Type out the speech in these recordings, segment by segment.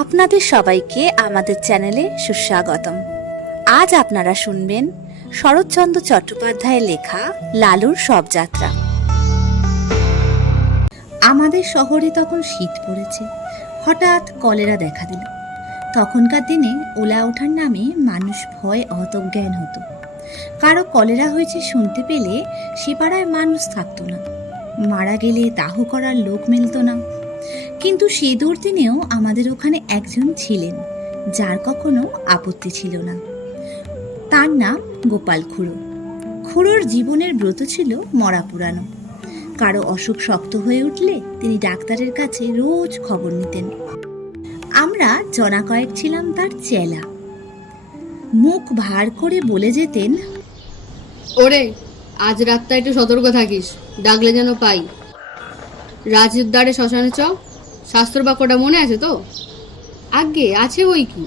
আপনাদের সবাইকে আমাদের চ্যানেলে সুস্বাগতম। আজ আপনারা শুনবেন শরৎচন্দ্র চট্টোপাধ্যায়ের লেখা লালুর সব যাত্রা। আমাদের শহরে তখন শীত পড়েছে। হঠাৎ কলেরা দেখা দিল। তখনকার দিনে ওলা ওঠার নামে মানুষ ভয়, অতজ্ঞান হতো। কারও কলেরা হয়েছে শুনতে পেলে সে পাড়ায় মানুষ থাকতো না। মারা গেলে দাহ করার লোক মিলতো না। কিন্তু সে দুর্দিনেও আমাদের ওখানে একজন ছিলেন, যার কখনো আপত্তি ছিল না। তার নাম গোপাল খুড়ো। খুড়োর জীবনের ব্রত ছিল মরা পুরানো। কারও অসুখ শক্ত হয়ে উঠলে তিনি ডাক্তারের কাছে রোজ খবর নিতেন। আমরা জনা কয়েক ছিলাম তার চেলা। মুখ ভার করে বলে যেতেন, ওরে, আজ রাতটা একটু সতর্ক থাকিস, ডাকলে যেন পাই। রাজের দ্বারে শ্মশানে চ। শাস্ত্র বাক্যটা মনে আছে তো? আগে আছে ওই কি?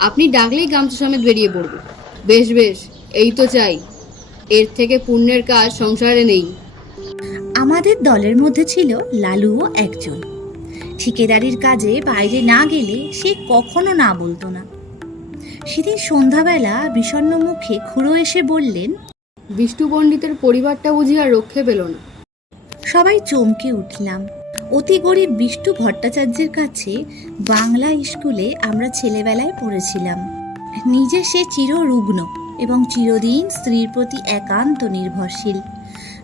আপনি ডাকলেই গামছা সমেত বেরিয়ে পড়বে। বেশ বেশ এই তো চাই। এর থেকে পুণ্যের কাজ সংসারে নেই। আমাদের দলের মধ্যে ছিল লালুও একজন। ঠিকেদারির কাজে বাইরে না গেলে সে কখনো না বলতো না। সেদিন সন্ধ্যাবেলা বিষণ্ণ মুখে খুঁড়ো এসে বললেন বিষ্ণু পণ্ডিতের পরিবারটা বুঝি আর রক্ষে পেল না। সবাই চমকে উঠলাম। অতি গরিব বিষ্ণু ভট্টাচার্যের কাছে বাংলা স্কুলে আমরা ছেলেবেলায় পড়েছিলাম। নিজে সে চিররুগ্ন এবং চিরদিন স্ত্রীর প্রতি একান্ত নির্ভরশীল।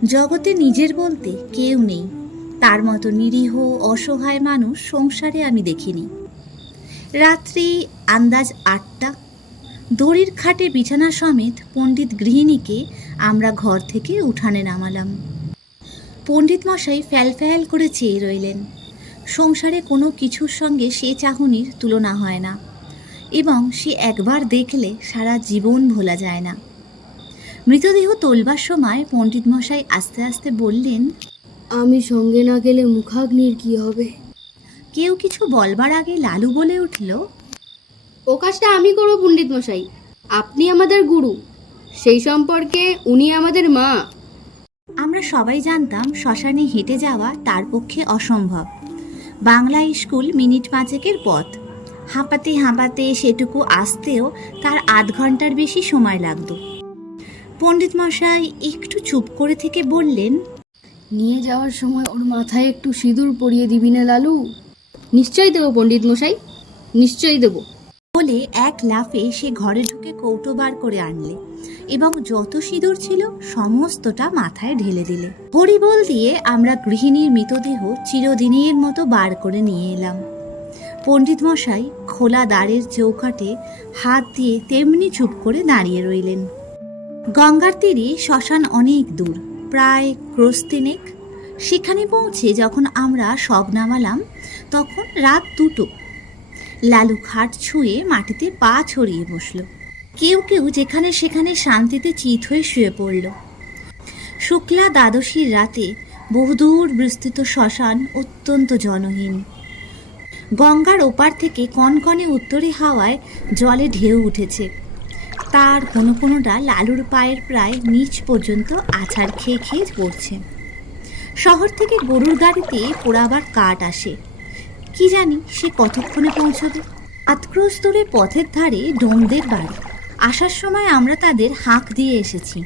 জগতে নিজের বলতে কেউ নেই। তার মতো নিরীহ, অসহায় মানুষ সংসারে আমি দেখিনি। রাত্রি আন্দাজ আটটা। দড়ির খাটে বিছানা সমেত পণ্ডিত গৃহিণীকে আমরা ঘর থেকে উঠানে নামালাম। পণ্ডিত মশাই ফ্যাল ফ্যাল করে চেয়ে রইলেন। সংসারে কোনো কিছুর সঙ্গে সে চাহনির তুলনা হয় না এবং সে একবার দেখলে সারা জীবন ভোলা যায় না। মৃতদেহ তোলবার সময় পণ্ডিত মশাই আস্তে আস্তে বললেন আমি সঙ্গে না গেলে মুখাগ্নির কি হবে? কেউ কিছু বলবার আগে লালু বলে উঠল ও কাজটা আমি করব পণ্ডিত মশাই। আপনি আমাদের গুরু। সেই সম্পর্কে উনি আমাদের মা। আমরা সবাই জানতাম শ্মশানে হেঁটে যাওয়া তার পক্ষে অসম্ভব। বাংলা স্কুল মিনিট পাঁচেকের পথ। হাঁপাতে হাঁপাতে সেটুকু আসতেও তার আধ ঘণ্টার বেশি সময় লাগতো। পণ্ডিত মশাই একটু চুপ করে থেকে বললেন, নিয়ে যাওয়ার সময় ওর মাথায় একটু সিঁদুর পরিয়ে দিবি না লালু? নিশ্চয়ই দেবো পণ্ডিত মশাই, নিশ্চয়ই দেবো। বলে এক লাফে সে ঘরে ঢুকে কৌটো বার করে আনলে এবং যত সিঁদুর ছিল সমস্তটা মাথায় ঢেলে দিলে। হরিবোল দিয়ে আমরা গৃহিণীর মৃতদেহ চিরদিনের মতো বার করে নিয়ে এলাম। পণ্ডিত মশাই খোলা দ্বারের চৌকাটে হাত দিয়ে তেমনি চুপ করে দাঁড়িয়ে রইলেন। গঙ্গার তীরে শ্মশান অনেক দূর, প্রায় ক্রস্তিনেক সেখানে পৌঁছে যখন আমরা সব নামালাম, তখন রাত দুটো লালু খাট ছুঁয়ে মাটিতে পা ছড়িয়ে বসল। কেউ কেউ যেখানে সেখানে শান্তিতে চিত হয়ে শুয়ে পড়ল। শুক্লা দ্বাদশীর রাতে বহুদূর বিস্তৃত শ্মশান অত্যন্ত জনহীন। গঙ্গার ওপার থেকে কনকনে উত্তরে হাওয়ায় জলে ঢেউ উঠেছে। তার কোনো কোনোটা লালুর পায়ের প্রায় নিচ পর্যন্ত আছাড় খেয়ে খেয়ে পড়ছে। শহর থেকে গরুর গাড়িতে পোড়াবার কাঠ আসে। কি জানি সে কতক্ষণে পৌঁছবে? আতক্রোশ পথের ধারে ডোমদের বাড়ি। আসার সময় আমরা তাদের হাঁক দিয়ে এসেছি।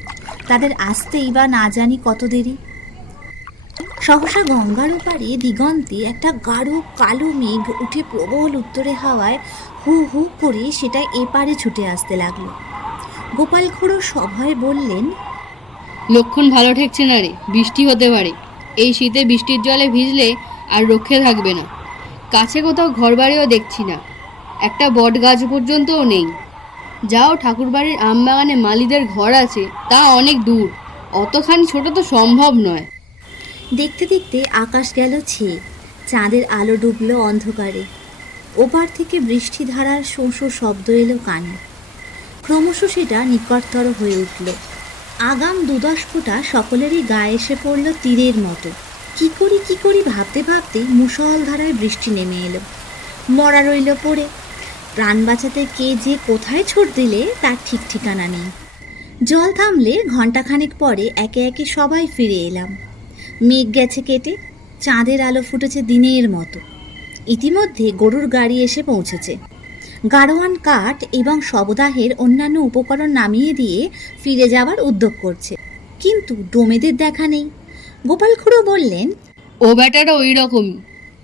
তাদের আসতেই বা না জানি কত দেরি। সহসা গঙ্গার ওপারে দিগন্তে একটা গাঢ় কালো মেঘ উঠে প্রবল উত্তরে হাওয়ায় হু হু করে সেটা এপারে ছুটে আসতে লাগল। গোপাল খুড়ো সভয়ে বললেন, লক্ষণ ভালো ঠেকছে না রে, বৃষ্টি হতে পারে। এই শীতে বৃষ্টির জলে ভিজলে আর রক্ষে থাকবে না। কাছে কোথাও ঘরবাড়িও দেখছি না। একটা বট গাছ পর্যন্তও নেই। যাও, ঠাকুরবাড়ির আমবাগানে মালিদের ঘর আছে, তা অনেক দূর। অতখানি ছোট তো সম্ভব নয়। দেখতে দেখতে আকাশ গেল ছেয়ে চাঁদের আলো ডুবল অন্ধকারে। ওপার থেকে বৃষ্টিধারার শোঁ শোঁ শব্দ এলো কানে। ক্রমশ সেটা নিকটতর হয়ে উঠল। আগাম দুদশ ফোঁটা সকলেরই গায়ে এসে পড়ল তীরের মতো। কি করি কি করি ভাবতে ভাবতে মুষলধারায় বৃষ্টি নেমে এলো। মরা রইল পড়ে। প্রাণ বাঁচাতে কে যে কোথায় ছোট দিলে তার ঠিক ঠিকানা নেই। জল থামলে ঘণ্টাখানেক পরে একে একে সবাই ফিরে এলাম। মেঘ গেছে কেটে, চাঁদের আলো ফুটেছে দিনের মতো। ইতিমধ্যে গরুর গাড়ি এসে পৌঁছেছে। গাড়োয়ান কাঠ এবং শবদাহের অন্যান্য উপকরণ নামিয়ে দিয়ে ফিরে যাওয়ার উদ্যোগ করছে। কিন্তু ডোমেদের দেখা নেই। গোপাল খুড়ো বললেন ও ব্যাটারা ওই রকম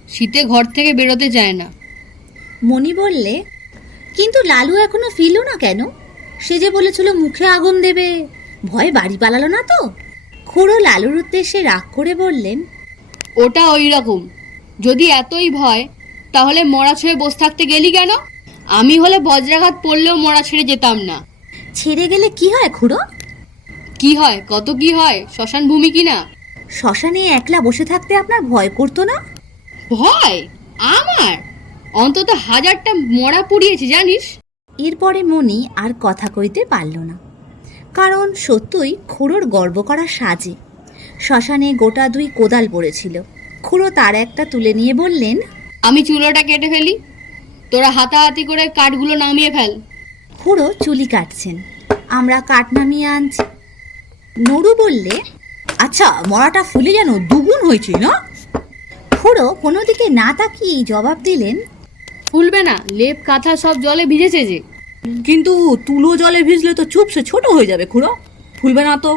শীতে ঘর থেকে বেরোতে চায় না। মণি বললে কিন্তু লালু এখনও ফিরল না কেন? সে যে বলেছিল মুখে আগুন দেবে ভয় বাড়ি পালালো না তো? খুড়ো লালুর উদ্দেশ্যে রাগ করে বললেন ওটা ওই রকম যদি এতই ভয় তাহলে মরা ছেড়ে বসে থাকতে গেলি কেন? আমি হলে বজ্রাঘাত পড়লেও মরা ছেড়ে যেতাম না। ছেড়ে গেলে কি হয় খুড়ো? কি হয় কত কি হয় শ্মশান ভূমি কি না শ্মশানে একলা বসে থাকতে আপনার ভয় করতো না? ভয়? আমার? অন্তত হাজারটা মরা পুড়িয়েছে জানিস? এরপরে মনি আর কথা কইতে পারল না। কারণ সত্যই খুড়োর গর্ব করা সাজে। শ্মশানে গোটা দুই কোদাল পড়েছিল। খুড়ো তার একটা তুলে নিয়ে বললেন আমি চুলোটা কেটে ফেলি। তোরা হাতাহাতি করে কাঠগুলো নামিয়ে ফেল। খুড়ো চুলি কাটছেন। আমরা কাঠ নামিয়ে আনছি। নড়ু বললে আচ্ছা মরাটা ফুলে যেন দুগুণ হয়েছে না? খুড়ো কোনো দিকে না তাকিয়েই জবাব দিলেন ফুলবে না লেপ কাঁথা সব জলে ভিজেছে যে। কিন্তু তুলো জলে ভিজলে তো চুপসে ছোট হয়ে যাবে খুড়ো ফুলবে না তো।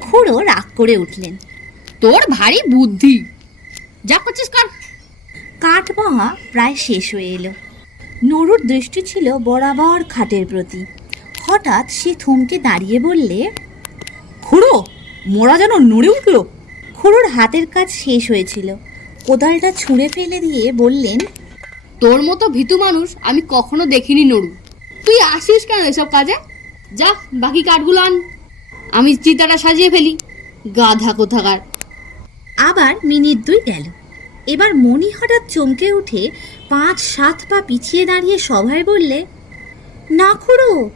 খুড়ো রাগ করে উঠলেন তোর ভারী বুদ্ধি। যা করছিস কর। কাঠ মহা প্রায় শেষ হয়ে এলো। নরুর দৃষ্টি ছিল বরাবর খাটের প্রতি। হঠাৎ সে থমকে দাঁড়িয়ে বললে খুড়ো মোড়া যেন নড়ে উঠল খুড়োর হাতের কাজ শেষ হয়েছিল। কোদালটা ছুঁড়ে ফেলে দিয়ে বললেন তোর মতো ভীতু মানুষ আমি কখনো দেখিনি নড়ু। তুই আসিস কেন এসব কাজে? যা বাকি কাঠগুলো আন। আমি চিতাটা সাজিয়ে ফেলি। গাধা কোথাকার। আবার মিনিট দুই গেল। এবার মণি হঠাৎ চমকে উঠে পাঁচ সাত পা পিছিয়ে দাঁড়িয়ে সভায় বললে না খুড়ো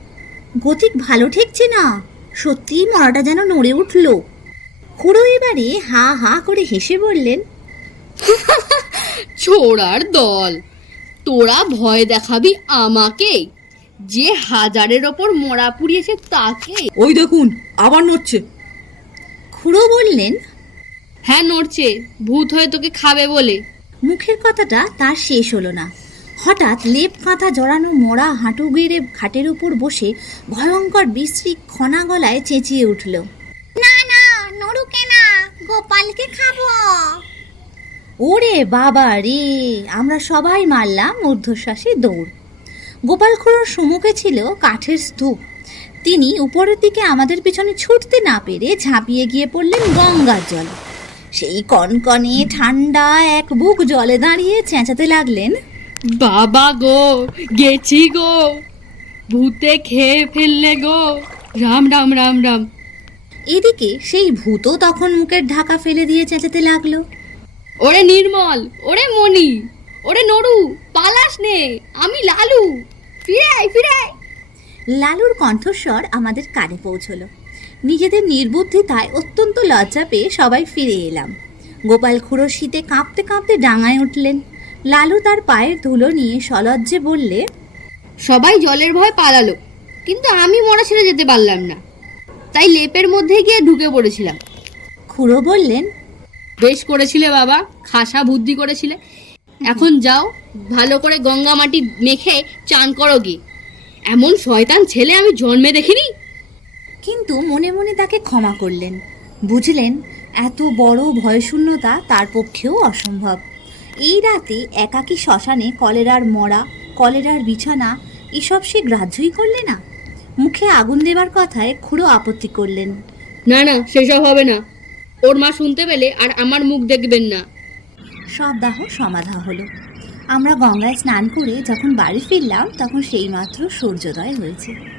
গতিক ভালো ঠেকছে না। সত্যিই মরাটা যেন নড়ে উঠল। খুড়ো এবারে হা হা করে হেসে বললেন ছোড়ার দল তোরা ভয় দেখাবি আমাকে যে হাজারের ওপর মরা পুড়িয়েছে তাকে। ওই দেখুন আবার নড়ছে। খুড়ো বললেন হ্যাঁ নড়ছে ভূত হয়ে তোকে খাবে বলে। মুখের কথাটা তার শেষ হলো না। হঠাৎ লেপ কাঁথা জড়ানো মোড়া হাঁটু গেড়ে ঘাটের উপর বসে ভয়ঙ্কর বিশ্রী খনা গলায় চেঁচিয়ে উঠল। না না নড়ুকে না গোপালকে খাব। ওরে বাবা রে আমরা সবাই মারলাম ঊর্ধ্বশ্বাসে দৌড়। গোপাল খুড়োর সম্মুখে ছিল কাঠের স্তূপ। তিনি উপরের দিকে আমাদের পিছনে ছুটতে না পেরে ঝাঁপিয়ে গিয়ে পড়লেন গঙ্গার জল। সেই কনকনে ঠান্ডা এক বুক জলে দাঁড়িয়ে চেঁচাতে লাগলেন বাবা গো গেছি গো। ভূতে খেয়ে ফেললে গো। রাম রাম রাম রাম। এদিকে সেই ভূতও তখন মুখের ঢাকা ফেলে দিয়ে চেঁচাতে লাগল। ওরে নির্মল ওরে মণি ওরে নড়ু পালাস নে আমি লালু। ফিরে আয় ফিরে আয়। লালুর কণ্ঠস্বর আমাদের কানে পৌঁছলো। নিজেদের নির্বুদ্ধিতায় অত্যন্ত লজ্জা পেয়ে সবাই ফিরে এলাম। গোপাল খুড়ো শীতে কাঁপতে কাঁপতে ডাঙায় উঠলেন। লালু তার পায়ের ধুলো নিয়ে সলজ্জে বললে, সবাই জলের ভয় পালালো, কিন্তু আমি মরা ছেড়ে যেতে পারলাম না। তাই লেপের মধ্যে গিয়ে ঢুকে পড়েছিলাম। খুড়ো বললেন, বেশ করেছিলে বাবা, খাসা বুদ্ধি করেছিলে। এখন যাও, ভালো করে গঙ্গা মাটি মেখে চান করো গিয়ে। এমন শয়তান ছেলে আমি জন্মে দেখিনি। কিন্তু মনে মনে তাকে ক্ষমা করলেন। বুঝলেন, এত বড় ভয়শূন্যতা তার পক্ষেও অসম্ভব। এই রাতে একাকী শ্মশানে কলেরার মরা কলেরার বিছানা এসব সে গ্রাহ্যই করলে না? মুখে আগুন দেবার কথায় খুড়ো আপত্তি করলেন। না না সেসব হবে না। ওর মা শুনতে পেলে আর আমার মুখ দেখবেন না। সব দাহ সমাধা হলো। আমরা গঙ্গায় স্নান করে যখন বাড়ি ফিরলাম তখন সেইমাত্র সূর্যোদয় হয়েছে।